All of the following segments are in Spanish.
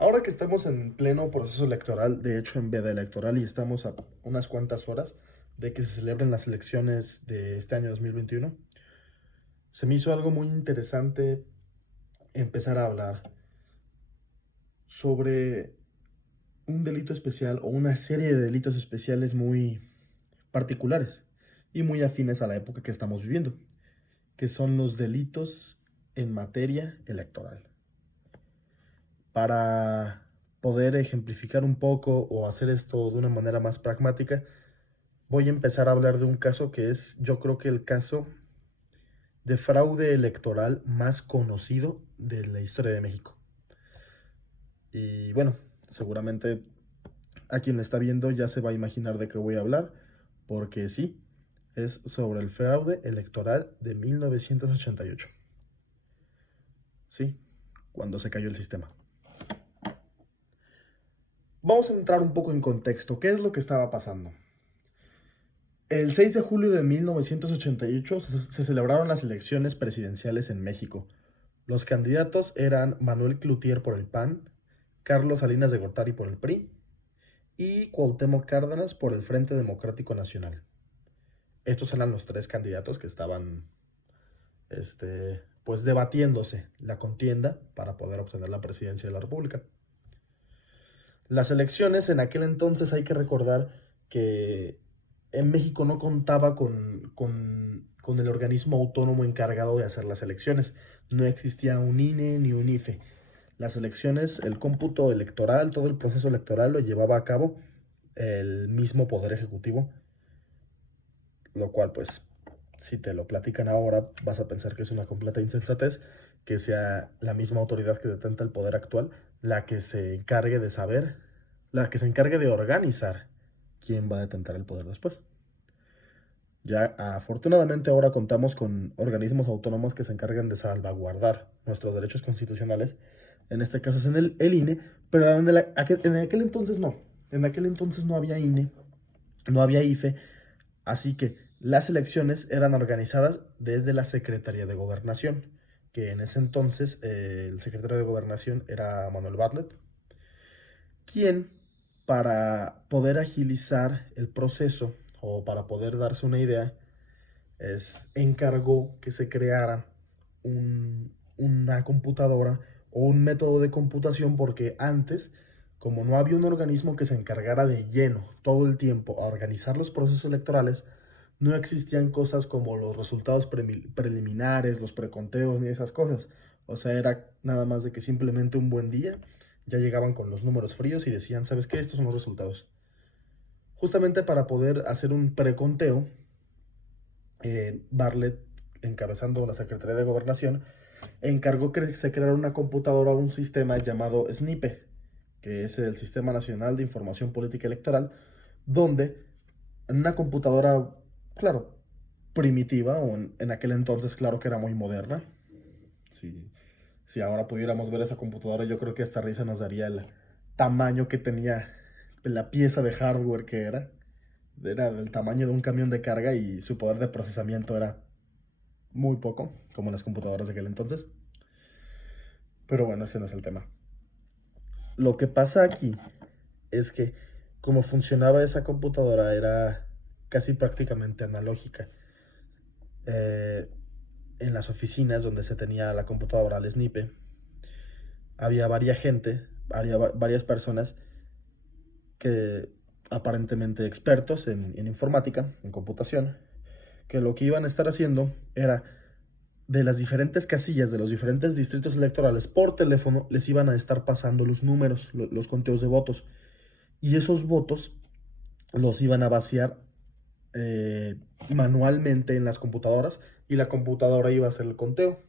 Ahora que estamos en pleno proceso electoral, de hecho en veda electoral, y estamos a unas cuantas horas de que se celebren las elecciones de este año 2021, se me hizo algo muy interesante empezar a hablar sobre un delito especial o una serie de delitos especiales muy particulares y muy afines a la época que estamos viviendo, que son los delitos en materia electoral. Para poder ejemplificar un poco o hacer esto de una manera más pragmática, voy a empezar a hablar de un caso que es, yo creo que el caso de fraude electoral más conocido de la historia de México. Y bueno, seguramente a quien me está viendo ya se va a imaginar de qué voy a hablar, porque sí, es sobre el fraude electoral de 1988. Sí, cuando se cayó el sistema. Vamos a entrar un poco en contexto. ¿Qué es lo que estaba pasando? El 6 de julio de 1988 se celebraron las elecciones presidenciales en México. Los candidatos eran Manuel Cloutier por el PAN, Carlos Salinas de Gortari por el PRI y Cuauhtémoc Cárdenas por el Frente Democrático Nacional. Estos eran los tres candidatos que estaban pues debatiéndose la contienda para poder obtener la presidencia de la República. Las elecciones en aquel entonces hay que recordar que en México no contaba con el organismo autónomo encargado de hacer las elecciones. No existía un INE ni un IFE. Las elecciones, el cómputo electoral, todo el proceso electoral lo llevaba a cabo el mismo Poder Ejecutivo, lo cual pues si te lo platican ahora vas a pensar que es una completa insensatez que sea la misma autoridad que detenta el poder actual la que se encargue de saber, la que se encargue de organizar quién va a detentar el poder después. Ya afortunadamente ahora contamos con organismos autónomos que se encargan de salvaguardar nuestros derechos constitucionales. En este caso es en el INE, pero en aquel entonces no. En aquel entonces no había INE, no había IFE, así que las elecciones eran organizadas desde la Secretaría de Gobernación, que en ese entonces el secretario de Gobernación era Manuel Bartlett, quien para poder agilizar el proceso o para poder darse una idea, encargó que se creara una computadora o un método de computación porque antes, como no había un organismo que se encargara de lleno todo el tiempo a organizar los procesos electorales, no existían cosas como los resultados preliminares, los preconteos ni esas cosas. O sea, era nada más de que simplemente un buen día ya llegaban con los números fríos y decían, ¿sabes qué? Estos son los resultados. Justamente para poder hacer un preconteo, Bartlett, encabezando la Secretaría de Gobernación, encargó que se creara una computadora o un sistema llamado SNIPE, que es el Sistema Nacional de Información Política Electoral, donde en una computadora, claro, primitiva, o en aquel entonces, claro que era muy moderna. Si ahora pudiéramos ver esa computadora, yo creo que esta risa nos daría el tamaño que tenía la pieza de hardware que era. Era del tamaño de un camión de carga y su poder de procesamiento era muy poco, como las computadoras de aquel entonces. Pero bueno, ese no es el tema. Lo que pasa aquí es que como funcionaba esa computadora era casi prácticamente analógica. Eh, en las oficinas donde se tenía la computadora, el SNIPE, había varias personas que aparentemente expertos en informática, en computación, que lo que iban a estar haciendo era de las diferentes casillas de los diferentes distritos electorales por teléfono les iban a estar pasando los números, los conteos de votos. Y esos votos los iban a vaciar manualmente en las computadoras y la computadora iba a hacer el conteo.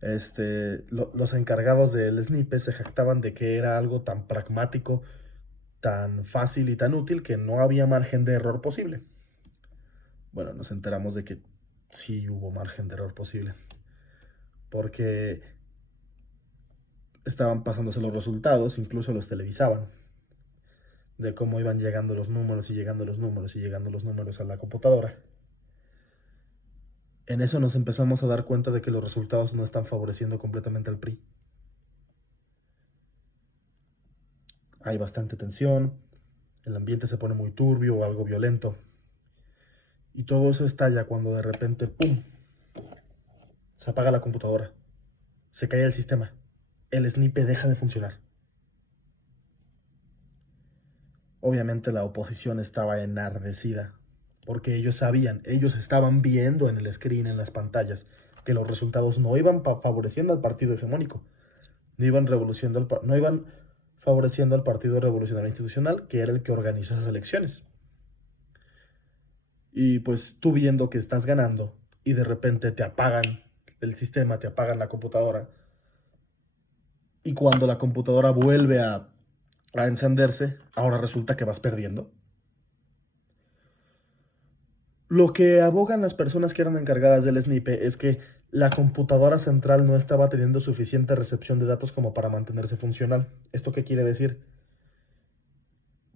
Los encargados del SNIPE se jactaban de que era algo tan pragmático, tan fácil y tan útil que no había margen de error posible. Bueno, nos enteramos de que sí hubo margen de error posible, porque estaban pasándose los resultados, incluso los televisaban, de cómo iban llegando los números y llegando los números y llegando los números a la computadora. En eso nos empezamos a dar cuenta de que los resultados no están favoreciendo completamente al PRI. hay bastante tensión, el ambiente se pone muy turbio o algo violento. Y todo eso estalla cuando de repente, ¡pum!, se apaga la computadora, se cae el sistema, el snipe deja de funcionar. Obviamente la oposición estaba enardecida, porque ellos sabían, ellos estaban viendo en el screen, en las pantallas, que los resultados no iban favoreciendo al partido hegemónico, no iban favoreciendo al Partido Revolucionario Institucional, que era el que organizó esas elecciones. Y pues tú viendo que estás ganando y de repente te apagan el sistema, te apagan la computadora, y cuando la computadora vuelve a encenderse, ahora resulta que vas perdiendo. Lo que abogan las personas que eran encargadas del snipe es que la computadora central no estaba teniendo suficiente recepción de datos como para mantenerse funcional. ¿Esto qué quiere decir?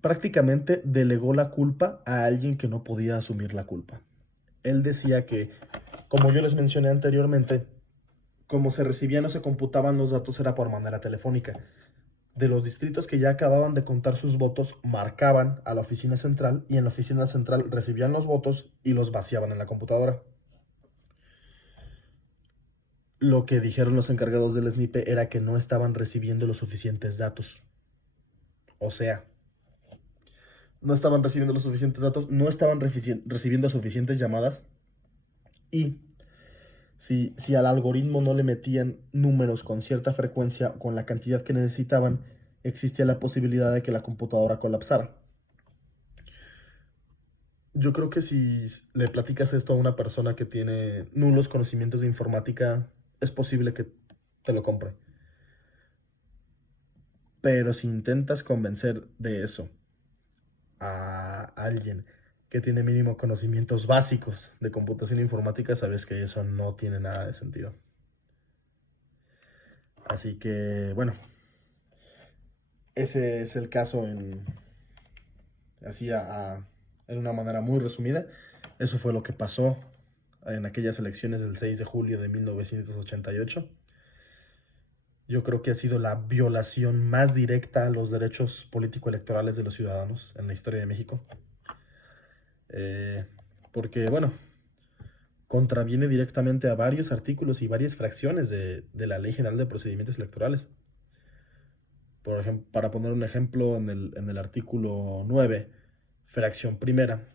Prácticamente delegó la culpa a alguien que no podía asumir la culpa. Él decía que, como yo les mencioné anteriormente, como se recibían o se computaban los datos era por manera telefónica. De los distritos que ya acababan de contar sus votos, marcaban a la oficina central y en la oficina central recibían los votos y los vaciaban en la computadora. Lo que dijeron los encargados del snipe era que no estaban recibiendo los suficientes datos. O sea, no estaban recibiendo los suficientes datos, no estaban recibiendo suficientes llamadas, y si al algoritmo no le metían números con cierta frecuencia, con la cantidad que necesitaban, existía la posibilidad de que la computadora colapsara. Yo creo que si le platicas esto a una persona que tiene nulos conocimientos de informática, es posible que te lo compre. Pero si intentas convencer de eso a alguien que tiene mínimo conocimientos básicos de computación informática, sabes que eso no tiene nada de sentido. Así que, bueno, ese es el caso así en una manera muy resumida. Eso fue lo que pasó en aquellas elecciones del 6 de julio de 1988. Yo creo que ha sido la violación más directa a los derechos político-electorales de los ciudadanos en la historia de México. Porque, bueno, contraviene directamente a varios artículos y varias fracciones de la Ley General de Procedimientos Electorales. Por ejemplo, para poner un ejemplo, en el artículo 9, fracción primera,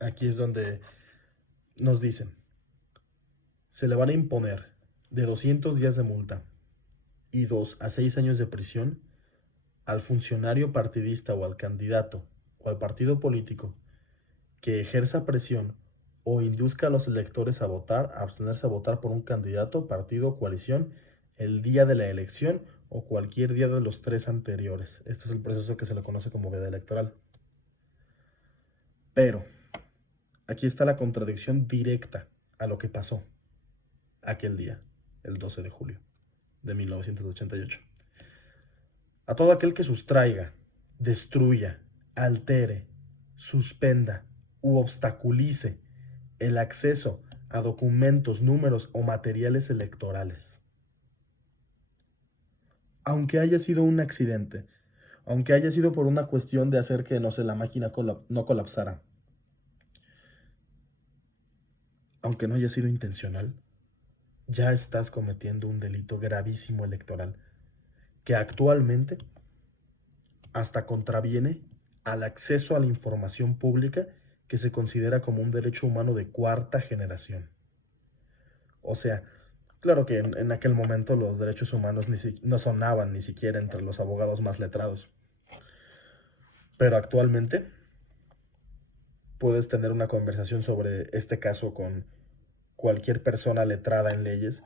aquí es donde nos dicen: se le van a imponer de 200 días de multa y 2 a 6 años de prisión al funcionario partidista o al candidato o al partido político que ejerza presión o induzca a los electores a votar, a abstenerse a votar por un candidato, partido o coalición el día de la elección o cualquier día de los 3 anteriores. Este es el proceso que se le conoce como veda electoral. Pero aquí está la contradicción directa a lo que pasó aquel día, el 12 de julio de 1988. A todo aquel que sustraiga, destruya, altere, suspenda u obstaculice el acceso a documentos, números o materiales electorales, aunque haya sido un accidente, aunque haya sido por una cuestión de hacer que, no sé, la máquina no colapsara, aunque no haya sido intencional, ya estás cometiendo un delito gravísimo electoral que actualmente hasta contraviene al acceso a la información pública, que se considera como un derecho humano de cuarta generación. O sea, claro que en aquel momento los derechos humanos no sonaban ni siquiera entre los abogados más letrados. Pero actualmente puedes tener una conversación sobre este caso con cualquier persona letrada en leyes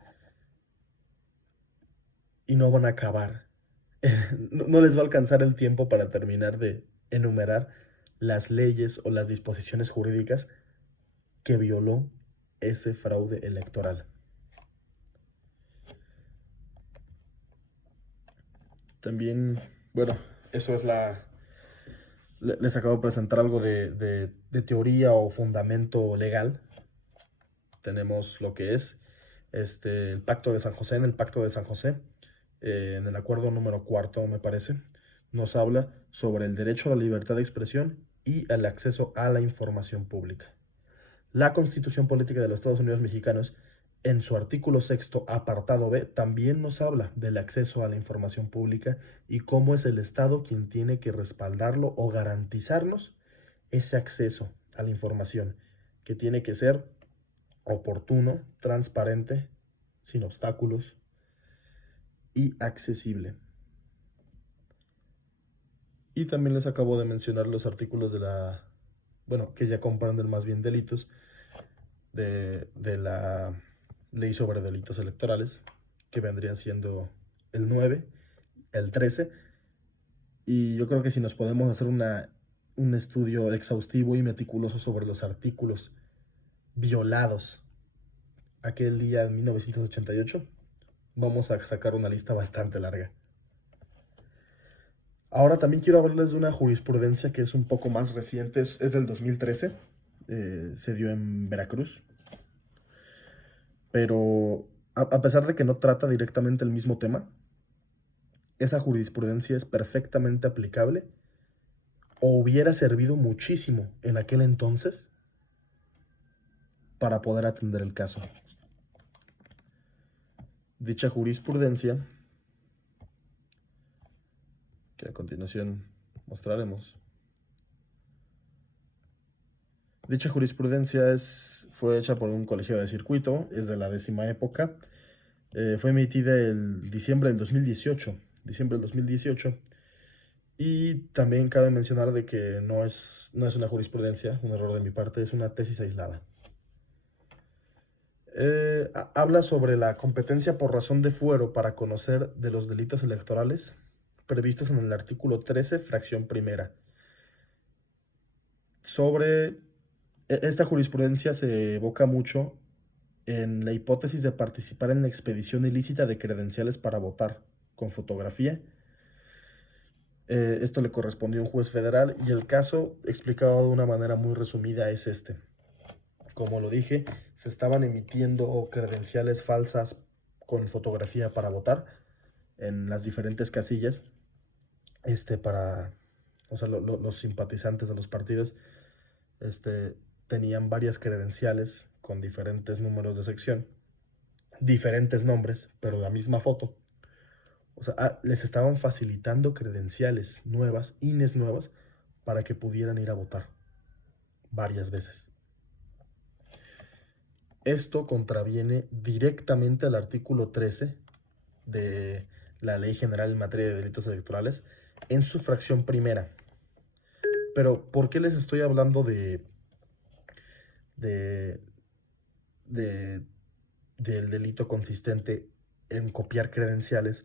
y no van a acabar. No les va a alcanzar el tiempo para terminar de enumerar las leyes o las disposiciones jurídicas que violó ese fraude electoral. También, bueno, eso es les acabo de presentar algo de teoría o fundamento legal. Tenemos lo que es el Pacto de San José, en el Pacto de San José, en el acuerdo número 4, me parece, nos habla sobre el derecho a la libertad de expresión y el acceso a la información pública. La Constitución Política de los Estados Unidos Mexicanos, en su artículo sexto, apartado B, también nos habla del acceso a la información pública y cómo es el Estado quien tiene que respaldarlo o garantizarnos ese acceso a la información, que tiene que ser oportuno, transparente, sin obstáculos y accesible. Y también les acabo de mencionar los artículos que ya comprenden más bien delitos de la ley sobre delitos electorales, que vendrían siendo el 9, el 13, y yo creo que si nos podemos hacer un estudio exhaustivo y meticuloso sobre los artículos violados aquel día de 1988, vamos a sacar una lista bastante larga. Ahora también quiero hablarles de una jurisprudencia que es un poco más reciente, es del 2013, se dio en Veracruz, pero a pesar de que no trata directamente el mismo tema, esa jurisprudencia es perfectamente aplicable o hubiera servido muchísimo en aquel entonces para poder atender el caso. Dicha jurisprudencia, que a continuación mostraremos, dicha jurisprudencia fue hecha por un colegio de circuito, es de la 10ª época, fue emitida el diciembre del 2018, y también cabe mencionar de que no es una jurisprudencia, un error de mi parte, es una tesis aislada. Habla sobre la competencia por razón de fuero para conocer de los delitos electorales previstos en el artículo 13, fracción primera. Esta jurisprudencia se evoca mucho en la hipótesis de participar en la expedición ilícita de credenciales para votar con fotografía. Esto le correspondió a un juez federal y el caso, explicado de una manera muy resumida, es este. Como lo dije, se estaban emitiendo credenciales falsas con fotografía para votar en las diferentes casillas, los simpatizantes de los partidos, tenían varias credenciales con diferentes números de sección, diferentes nombres, pero la misma foto. Les estaban facilitando credenciales nuevas, INES nuevas, para que pudieran ir a votar varias veces. Esto contraviene directamente al artículo 13 de la Ley General en materia de delitos electorales en su fracción primera. Pero, ¿por qué les estoy hablando del delito consistente en copiar credenciales,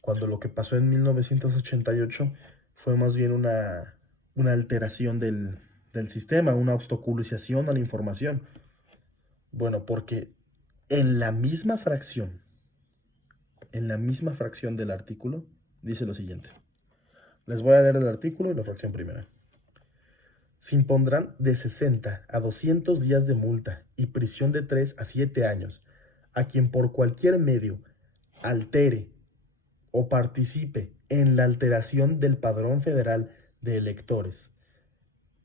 cuando lo que pasó en 1988 fue más bien una alteración del sistema, una obstaculización a la información? Bueno, porque en la misma fracción del artículo, dice lo siguiente. Les voy a leer el artículo y la fracción primera. Se impondrán de 60 a 200 días de multa y prisión de 3 a 7 años a quien por cualquier medio altere o participe en la alteración del Padrón Federal de Electores,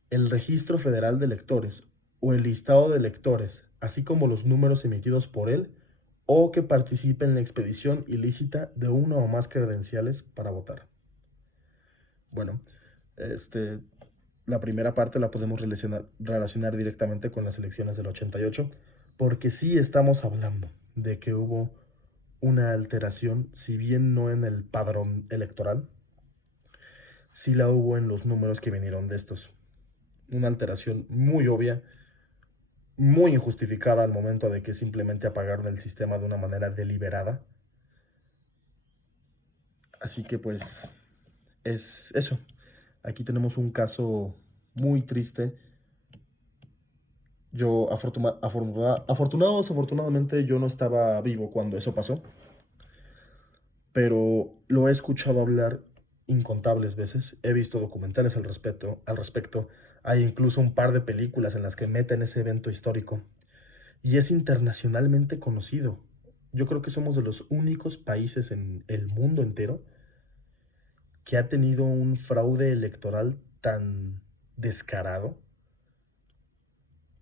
el Registro Federal de Electores o el listado de electores, así como los números emitidos por él, o que participe en la expedición ilícita de una o más credenciales para votar. Bueno, la primera parte la podemos relacionar directamente con las elecciones del 88, porque sí estamos hablando de que hubo una alteración, si bien no en el padrón electoral, sí la hubo en los números que vinieron de estos. Una alteración muy obvia, muy injustificada al momento de que simplemente apagaron el sistema de una manera deliberada. Así que pues es eso. Aquí tenemos un caso muy triste. Yo afortunadamente yo no estaba vivo cuando eso pasó, pero lo he escuchado hablar incontables veces. He visto documentales al respecto. Hay incluso un par de películas en las que meten ese evento histórico y es internacionalmente conocido. Yo creo que somos de los únicos países en el mundo entero que ha tenido un fraude electoral descarado,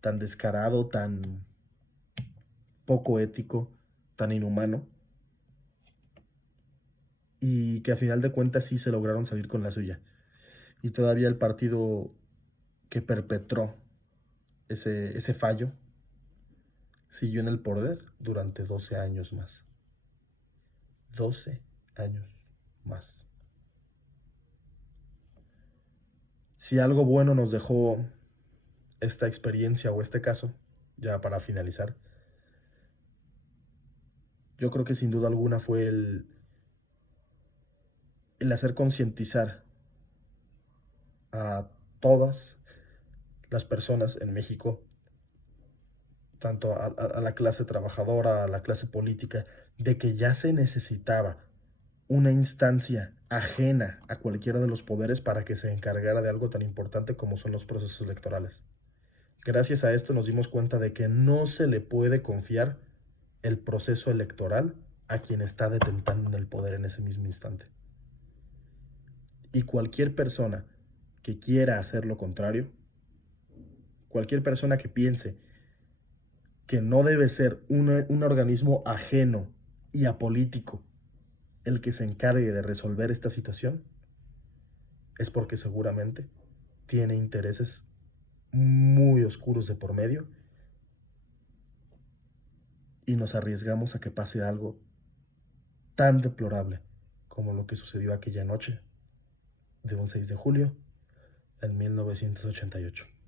tan descarado, tan poco ético, tan inhumano, y que a final de cuentas sí se lograron salir con la suya. Y todavía el partido que perpetró ese fallo siguió en el poder durante 12 años más. 12 años más. Si algo bueno nos dejó esta experiencia o este caso, ya para finalizar, yo creo que sin duda alguna fue el hacer concientizar a todas las personas en México, tanto a la clase trabajadora, a la clase política, de que ya se necesitaba una instancia ajena a cualquiera de los poderes para que se encargara de algo tan importante como son los procesos electorales. Gracias a esto nos dimos cuenta de que no se le puede confiar el proceso electoral a quien está detentando el poder en ese mismo instante. Y cualquier persona que quiera hacer lo contrario, cualquier persona que piense que no debe ser un organismo ajeno y apolítico el que se encargue de resolver esta situación, es porque seguramente tiene intereses muy oscuros de por medio y nos arriesgamos a que pase algo tan deplorable como lo que sucedió aquella noche de un 6 de julio en 1988.